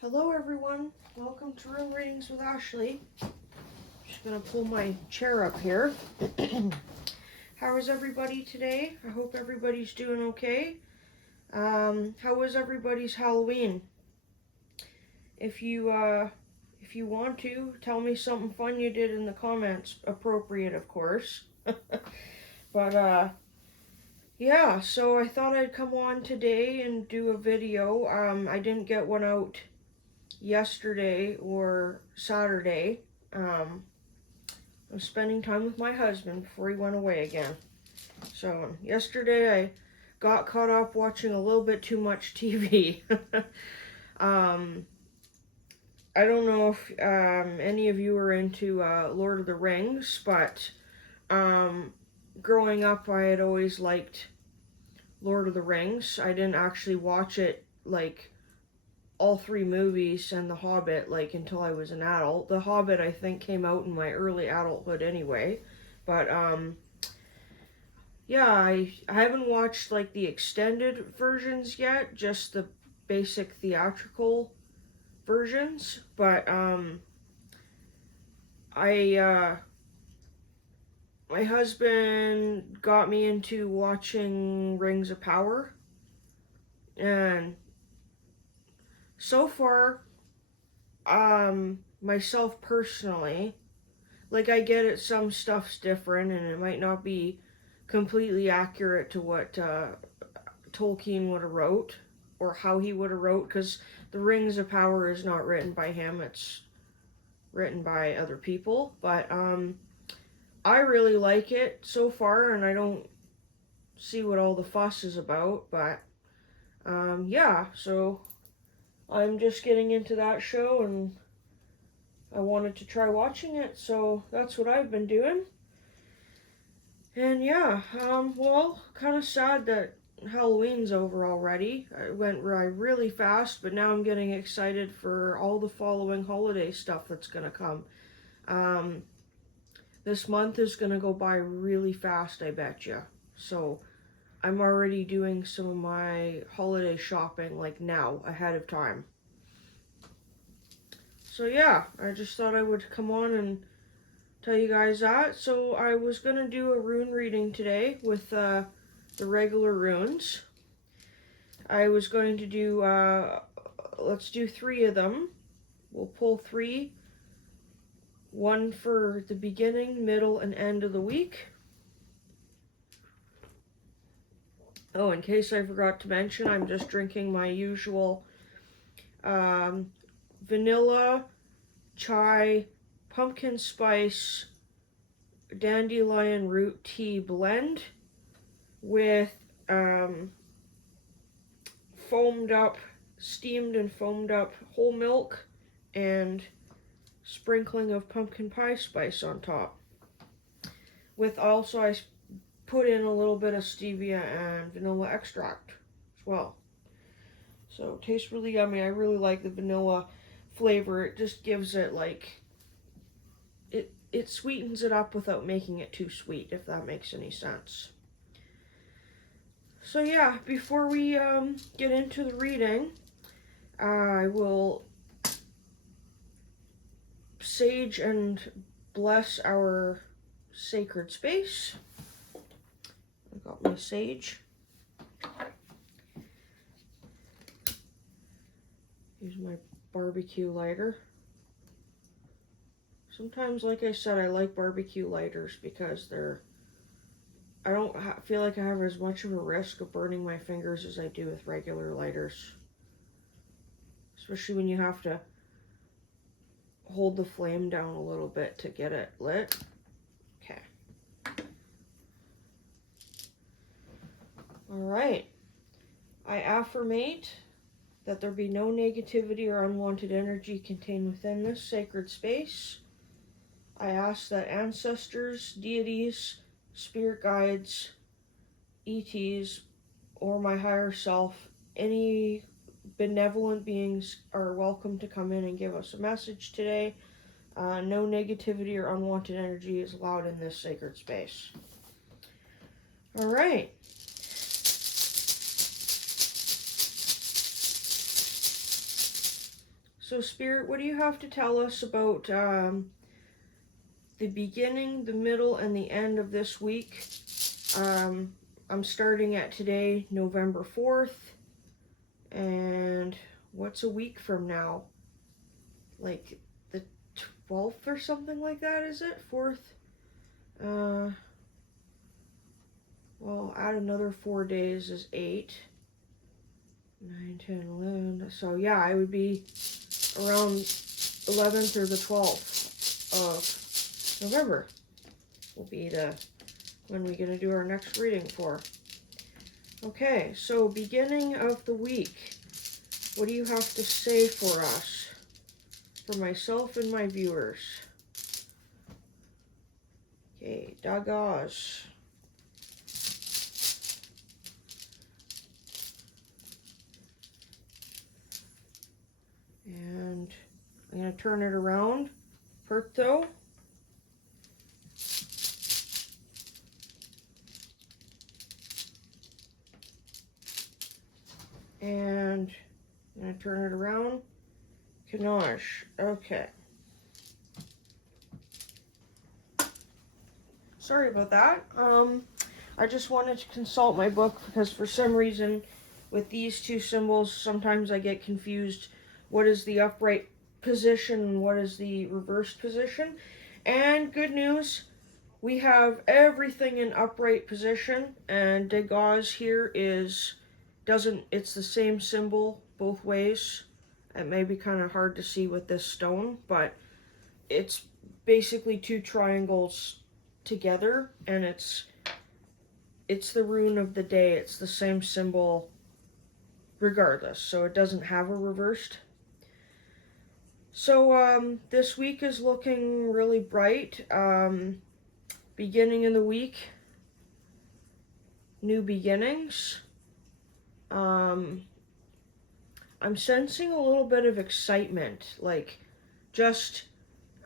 Hello everyone, welcome to Room Readings with Ashley. Just gonna pull my chair up here. How is everybody today? I hope everybody's doing okay. How was everybody's Halloween? If you want to, tell me something fun you did in the comments, appropriate of course. But yeah, so I thought I'd come on today and do a video. I didn't get one out yesterday or Saturday. I was spending time with my husband before he went away again. So yesterday I got caught up watching a little bit too much TV. I don't know if any of you are into Lord of the Rings, but growing up I had always liked Lord of the Rings. I didn't actually watch it like all three movies and The Hobbit like until I was an adult. The Hobbit I think came out in my early adulthood anyway. But yeah, I haven't watched like the extended versions yet, just the basic theatrical versions. But my husband got me into watching Rings of Power, and so far, myself personally, like I get it, some stuff's different and it might not be completely accurate to what Tolkien would have wrote or how he would have wrote, because the Rings of Power is not written by him, it's written by other people. But I really like it so far, and I don't see what all the fuss is about. But yeah, so I'm just getting into that show and I wanted to try watching it, so that's what I've been doing. And yeah, well, kind of sad that Halloween's over already. It went really fast, but now I'm getting excited for all the following holiday stuff that's gonna come. This month is gonna go by really fast, I bet you. So I'm already doing some of my holiday shopping like now, ahead of time. So yeah, I just thought I would come on and tell you guys that. So I was going to do a rune reading today with the regular runes. I was going to do, let's do 3 of them. We'll pull 3. 1 for the beginning, middle, and end of the week. Oh, in case I forgot to mention, I'm just drinking my usual vanilla, chai, pumpkin spice, dandelion root tea blend with steamed and foamed up whole milk and sprinkling of pumpkin pie spice on top. With also, I put in a little bit of stevia and vanilla extract as well. So it tastes really yummy. I really like the vanilla flavor. It just gives it like, it sweetens it up without making it too sweet, if that makes any sense. So yeah, before we get into the reading, I will sage and bless our sacred space. I got my sage. Use my barbecue lighter. Sometimes, like I said, I like barbecue lighters because I don't feel like I have as much of a risk of burning my fingers as I do with regular lighters. Especially when you have to hold the flame down a little bit to get it lit. Okay. Alright. I affirmate that there be no negativity or unwanted energy contained within this sacred space. I ask that ancestors, deities, spirit guides, ETs, or my higher self, any benevolent beings are welcome to come in and give us a message today. No negativity or unwanted energy is allowed in this sacred space. All right. So, Spirit, what do you have to tell us about the beginning, the middle, and the end of this week? I'm starting at today, November 4th, and what's a week from now? Like the 12th or something like that, is it? 4th? Well, add another 4 days is 8. 9, 10, 11. So, yeah, I would be around 11th or the 12th of November will be when we're going to do our next reading for. Okay, so beginning of the week. What do you have to say for us? For myself and my viewers. Okay, Dagaz. And I'm going to turn it around. Perto. And I'm going to turn it around. Kanash. Okay. Sorry about that. I just wanted to consult my book because for some reason with these two symbols, sometimes I get confused. What is the upright position and what is the reversed position? And good news, we have everything in upright position, and Degas here it's the same symbol both ways. It may be kind of hard to see with this stone, but it's basically two triangles together, and it's the rune of the day. It's the same symbol regardless, so it doesn't have a reversed. So this week is looking really bright. Beginning of the week, new beginnings. I'm sensing a little bit of excitement, like just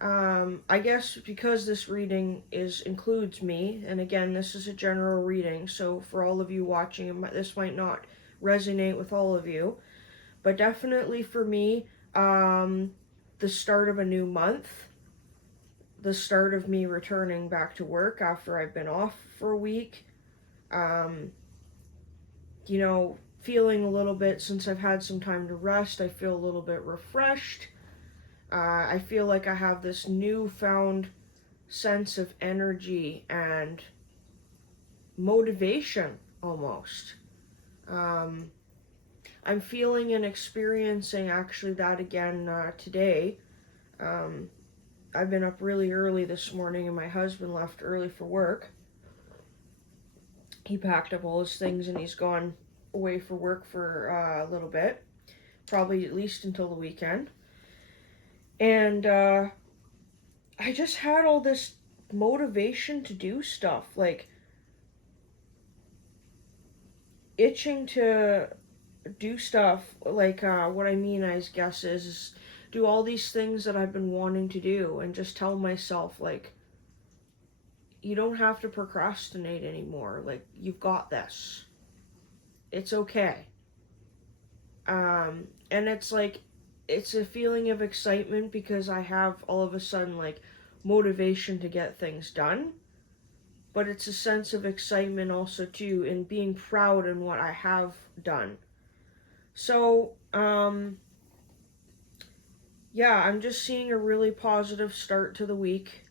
I guess because this reading includes me, and again, this is a general reading, so for all of you watching, this might not resonate with all of you, but definitely for me, the start of a new month, the start of me returning back to work after I've been off for a week, feeling a little bit, since I've had some time to rest, I feel a little bit refreshed. I feel like I have this newfound sense of energy and motivation almost. I'm feeling and experiencing actually that again today. I've been up really early this morning and my husband left early for work. He packed up all his things and he's gone away for work for a little bit, probably at least until the weekend. And I just had all this motivation to do stuff, like itching to do stuff, like what I mean, I guess, is do all these things that I've been wanting to do and just tell myself, like, you don't have to procrastinate anymore. Like, you've got this. It's okay. And it's like, it's a feeling of excitement because I have all of a sudden, like, motivation to get things done. But it's a sense of excitement also, too, in being proud in what I have done. So, yeah, I'm just seeing a really positive start to the week,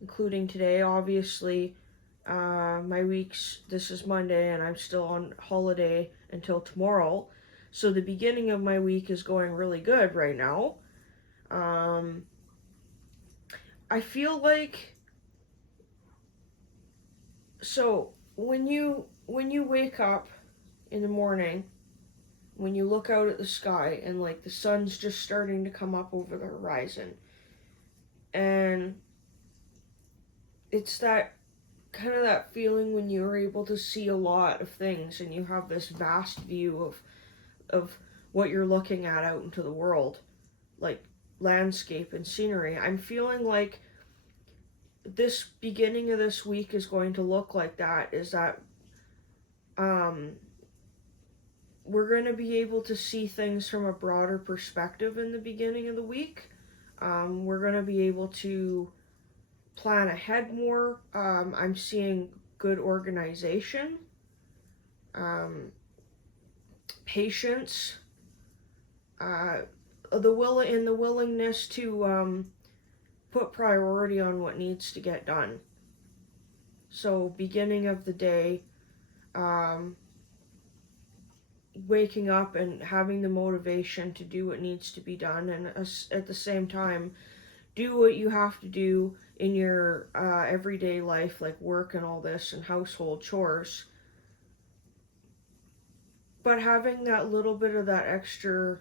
including today. Obviously, this is Monday, and I'm still on holiday until tomorrow. So the beginning of my week is going really good right now. I feel like, so when you wake up in the morning, when you look out at the sky and like the sun's just starting to come up over the horizon, and it's that kind of that feeling when you're able to see a lot of things and you have this vast view of what you're looking at out into the world, like landscape and scenery. I'm feeling like this beginning of this week is going to look like that, is that we're going to be able to see things from a broader perspective in the beginning of the week. We're going to be able to plan ahead more. I'm seeing good organization, um, patience, uh, the willingness to put priority on what needs to get done. So beginning of the day, um, waking up and having the motivation to do what needs to be done, and at the same time do what you have to do in your everyday life, like work and all this and household chores, but having that little bit of that extra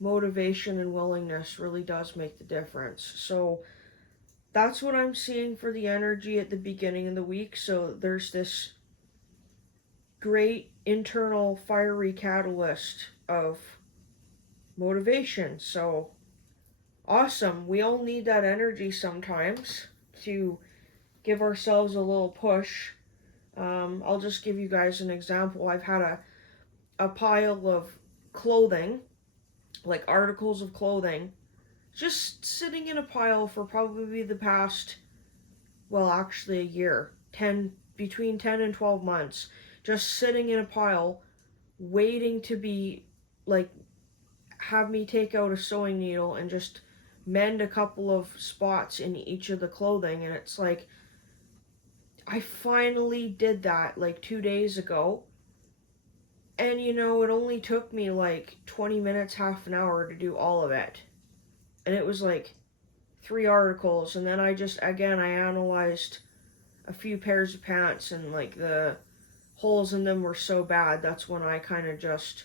motivation and willingness really does make the difference. So that's what I'm seeing for the energy at the beginning of the week. So there's this great internal fiery catalyst of motivation. So awesome. We all need that energy sometimes to give ourselves a little push. I'll just give you guys an example. I've had a pile of clothing, like articles of clothing, just sitting in a pile for probably the past, well, actually a year, between 10 and 12 months, just sitting in a pile, waiting to be, like, have me take out a sewing needle and just mend a couple of spots in each of the clothing. And it's like, I finally did that like 2 days ago. And it only took me like 20 minutes, half an hour to do all of it. And it was like 3 articles. And then I analyzed a few pairs of pants, and like the holes in them were so bad. That's when I kind of just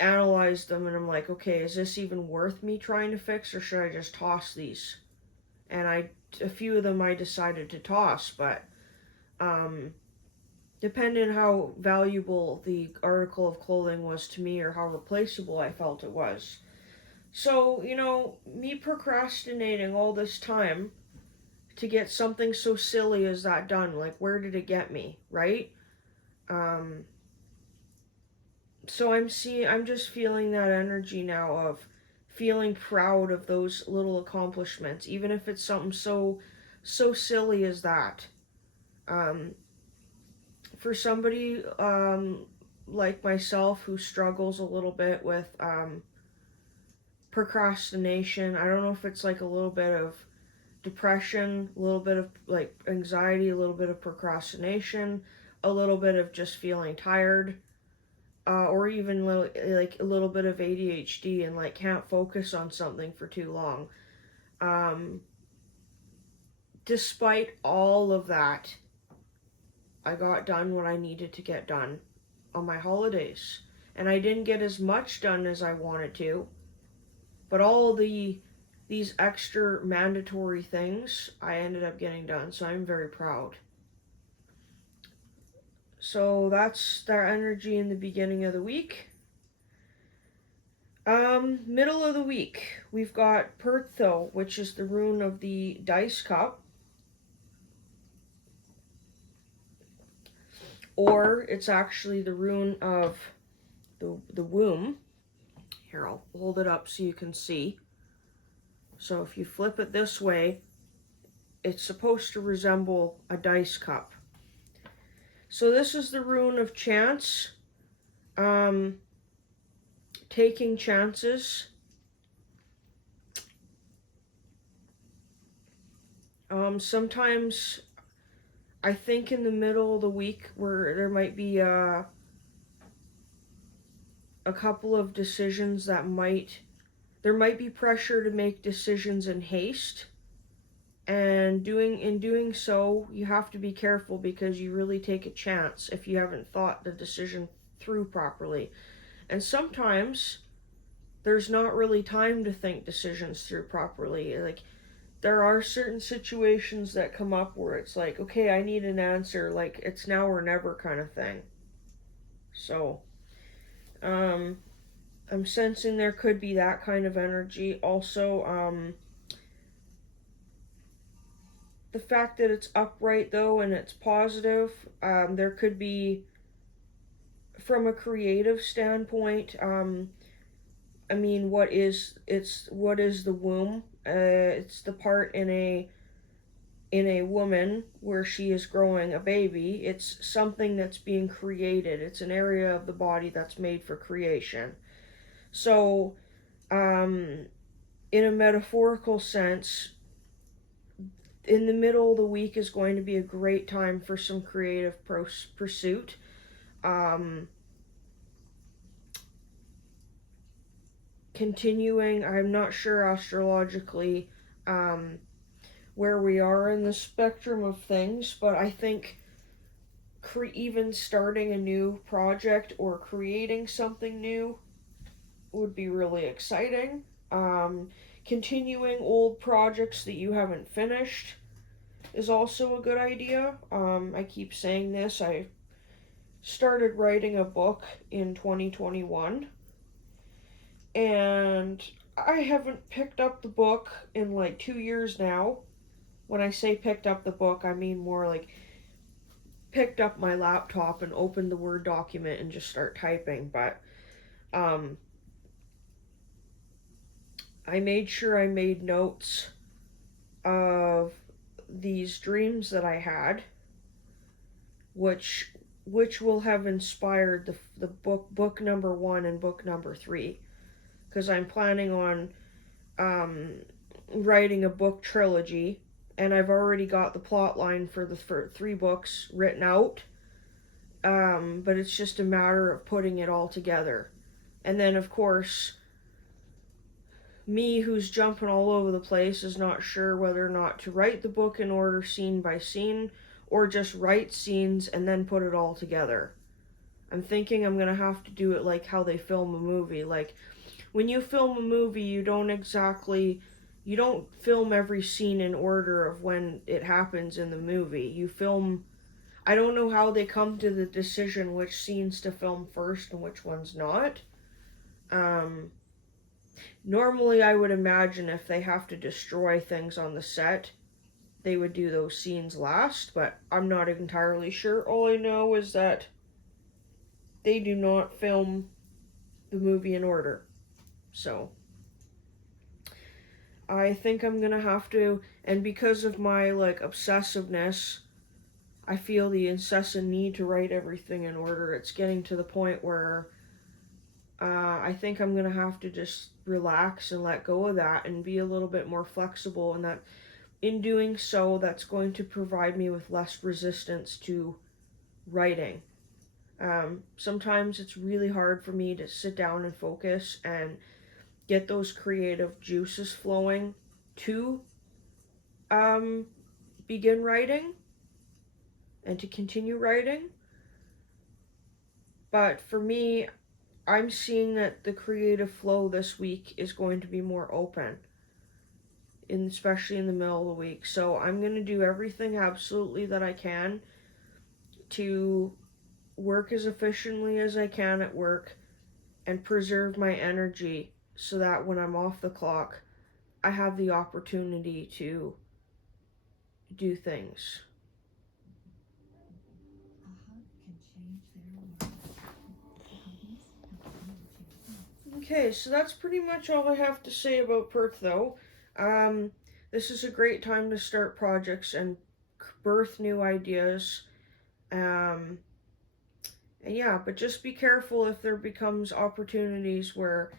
analyzed them, and I'm like, okay, is this even worth me trying to fix, or should I just toss these? And a few of them I decided to toss, but depending how valuable the article of clothing was to me or how replaceable I felt it was. So, me procrastinating all this time to get something so silly as that done, like, where did it get me, right? So I'm just feeling that energy now of feeling proud of those little accomplishments, even if it's something so silly as that. Um, for somebody like myself who struggles a little bit with procrastination, I don't know if it's like a little bit of depression, a little bit of like anxiety, a little bit of procrastination, a little bit of just feeling tired, or even like a little bit of ADHD and like can't focus on something for too long. Um, Despite all of that, I got done what I needed to get done on my holidays. And I didn't get as much done as I wanted to, but all these extra mandatory things I ended up getting done, so I'm very proud. So that's their energy in the beginning of the week. Middle of the week, we've got Pertho, which is the rune of the dice cup. Or it's actually the rune of the womb. Here, I'll hold it up so you can see. So if you flip it this way, it's supposed to resemble a dice cup. So this is the rune of chance, taking chances. Sometimes I think in the middle of the week where there might be a couple of decisions there might be pressure to make decisions in haste. And in doing so, you have to be careful because you really take a chance if you haven't thought the decision through properly. And sometimes there's not really time to think decisions through properly. Like, there are certain situations that come up where it's like, okay, I need an answer, like it's now or never kind of thing. So, I'm sensing there could be that kind of energy. Also, the fact that it's upright though and it's positive, there could be from a creative standpoint, I mean, what is the womb? It's the part in a woman where she is growing a baby. It's something that's being created. It's an area of the body that's made for creation. So, um, in a metaphorical sense, in the middle of the week is going to be a great time for some creative pursuit. Um, Continuing, I'm not sure astrologically um, where we are in the spectrum of things, but I think even starting a new project or creating something new would be really exciting. Um, Continuing old projects that you haven't finished is also a good idea. I keep saying this. I started writing a book in 2021, and I haven't picked up the book in like 2 years now. When I say picked up the book, I mean more like picked up my laptop and opened the Word document and just start typing. But um, I made sure I made notes of these dreams that I had, which will have inspired the book number 1 and book number 3, because I'm planning on um, writing a book trilogy, and I've already got the plot line for the 3 books written out. But it's just a matter of putting it all together. And then, of course, me, who's jumping all over the place, is not sure whether or not to write the book in order scene by scene or just write scenes and then put it all together. I'm thinking I'm going to have to do it like how they film a movie. Like, when you film a movie, you don't film every scene in order of when it happens in the movie. You film, I don't know how they come to the decision which scenes to film first and which ones not. Um, Normally, I would imagine if they have to destroy things on the set, they would do those scenes last, but I'm not entirely sure. All I know is that they do not film the movie in order. So, I think I'm gonna have to, and because of my like obsessiveness, I feel the incessant need to write everything in order. It's getting to the point where I think I'm gonna have to just relax and let go of that and be a little bit more flexible, and that in doing so, that's going to provide me with less resistance to writing. Sometimes it's really hard for me to sit down and focus and get those creative juices flowing to um, begin writing and to continue writing. But for me, I'm seeing that the creative flow this week is going to be more open, especially in the middle of the week. So I'm going to do everything absolutely that I can to work as efficiently as I can at work and preserve my energy so that when I'm off the clock, I have the opportunity to do things. Okay, so that's pretty much all I have to say about Perth, though. Um, this is a great time to start projects and birth new ideas. Um, and yeah, but just be careful if there becomes opportunities where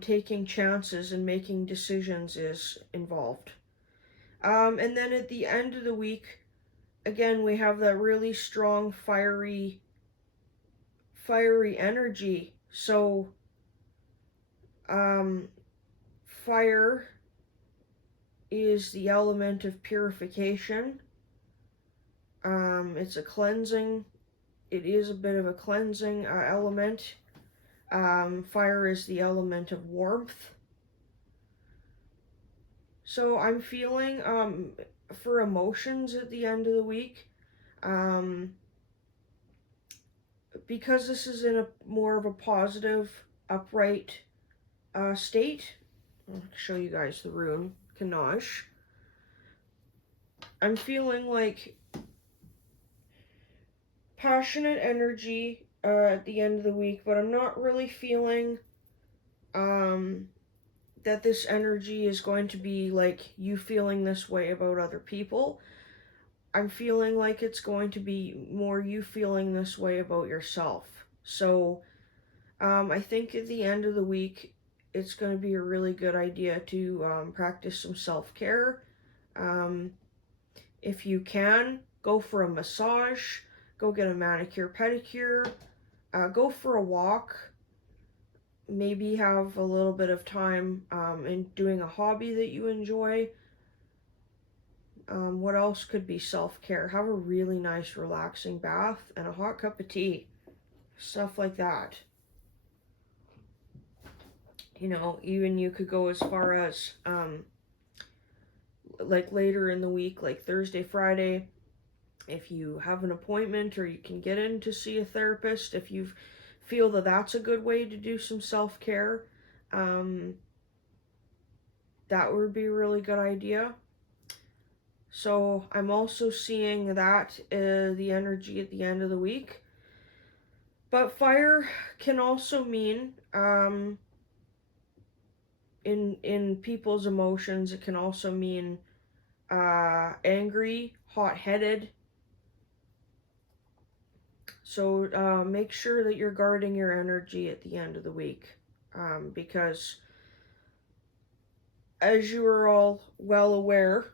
taking chances and making decisions is involved. And then at the end of the week, again, we have that really strong, fiery energy. So, um, fire is the element of purification. It's a cleansing. It is a bit of a cleansing element. Fire is the element of warmth. So I'm feeling for emotions at the end of the week, um, because this is in a more of a positive, upright state. I'll show you guys the rune, Kanash. I'm feeling like passionate energy, at the end of the week, but I'm not really feeling um, that this energy is going to be like you feeling this way about other people. I'm feeling like it's going to be more you feeling this way about yourself. So I think at the end of the week, it's going to be a really good idea to practice some self care. Um, if you can, go for a massage, go get a manicure, pedicure, go for a walk, maybe have a little bit of time in doing a hobby that you enjoy. What else could be self care? Have a really nice, relaxing bath and a hot cup of tea. Stuff like that. You know, even you could go as far as like later in the week, like Thursday, Friday, if you have an appointment or you can get in to see a therapist, if you feel that that's a good way to do some self care, um, that would be a really good idea. So I'm also seeing that the energy at the end of the week. But fire can also mean in people's emotions. It can also mean angry, hot-headed. So make sure that you're guarding your energy at the end of the week, because as you are all well aware,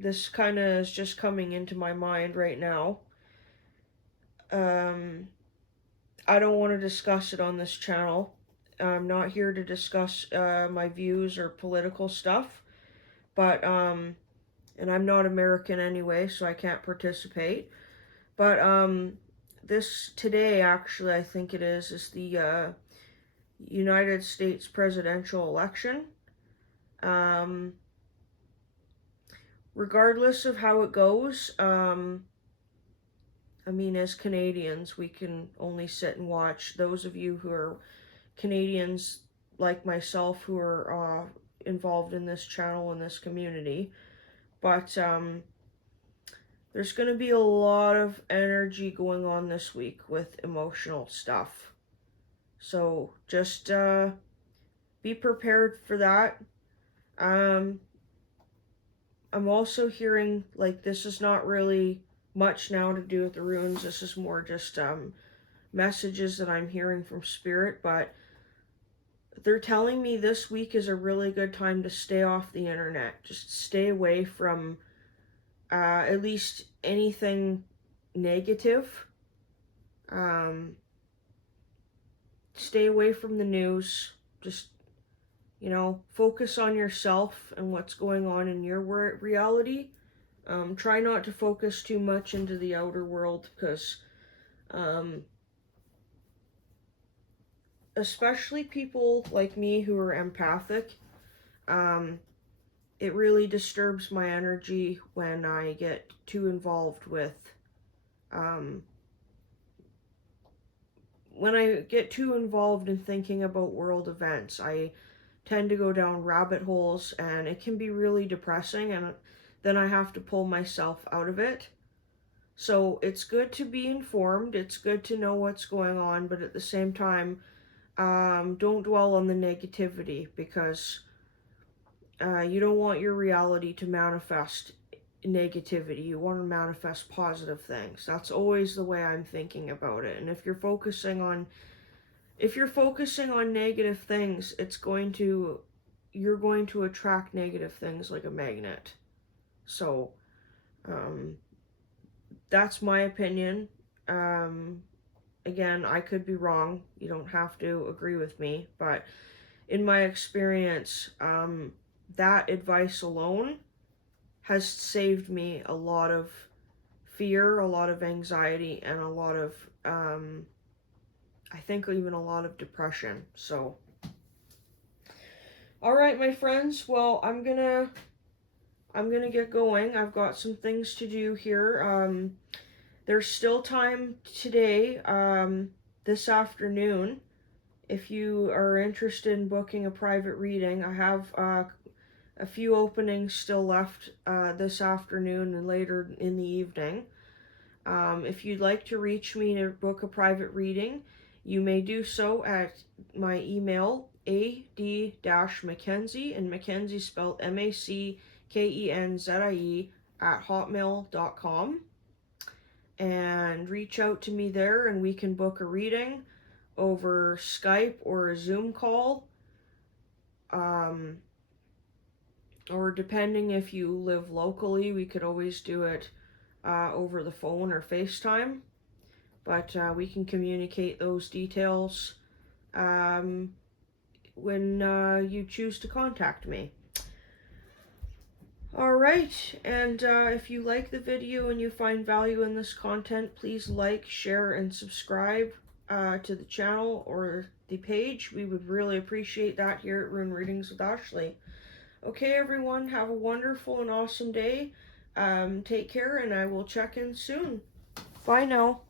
this kind of is just coming into my mind right now. Um, I don't want to discuss it on this channel. I'm not here to discuss my views or political stuff, but and I'm not American anyway, so I can't participate. But this today, actually, I think it is the United States presidential election. Um, Regardless of how it goes, I mean, as Canadians, we can only sit and watch. Those of you who are Canadians like myself who are involved in this channel and this community, but there's going to be a lot of energy going on this week with emotional stuff. So just be prepared for that. Um, I'm also hearing like this is not really much now to do with the runes. This is more just messages that I'm hearing from spirit, but they're telling me this week is a really good time to stay off the internet. Just stay away from at least anything negative. Um, Stay away from the news. Just, you know, focus on yourself and what's going on in your reality. Try not to focus too much into the outer world because, especially people like me who are empathic, um, it really disturbs my energy when I get too involved with um, when I get too involved in thinking about world events. I tend to go down rabbit holes and it can be really depressing, and then I have to pull myself out of it. So it's good to be informed, it's good to know what's going on, but at the same time, don't dwell on the negativity because you don't want your reality to manifest negativity. You want to manifest positive things. That's always the way I'm thinking about it. And if you're focusing on negative things, you're going to attract negative things like a magnet. So um, that's my opinion. Um, Again, I could be wrong. You don't have to agree with me, but in my experience, that advice alone has saved me a lot of fear, a lot of anxiety, and a lot of, I think, even a lot of depression. So, all right, my friends. Well, I'm gonna get going. I've got some things to do here. There's still time today, this afternoon. If you are interested in booking a private reading, I have a few openings still left this afternoon and later in the evening. If you'd like to reach me to book a private reading, you may do so at my email, ad-mackenzie, and Mackenzie spelled MACKENZIE @hotmail.com, and reach out to me there and we can book a reading over Skype or a Zoom call, or depending if you live locally, we could always do it over the phone or FaceTime, but we can communicate those details when you choose to contact me. Alright, and if you like the video and you find value in this content, please like, share, and subscribe to the channel or the page. We would really appreciate that here at Rune Readings with Ashley. Okay, everyone, have a wonderful and awesome day. Take care, and I will check in soon. Bye now.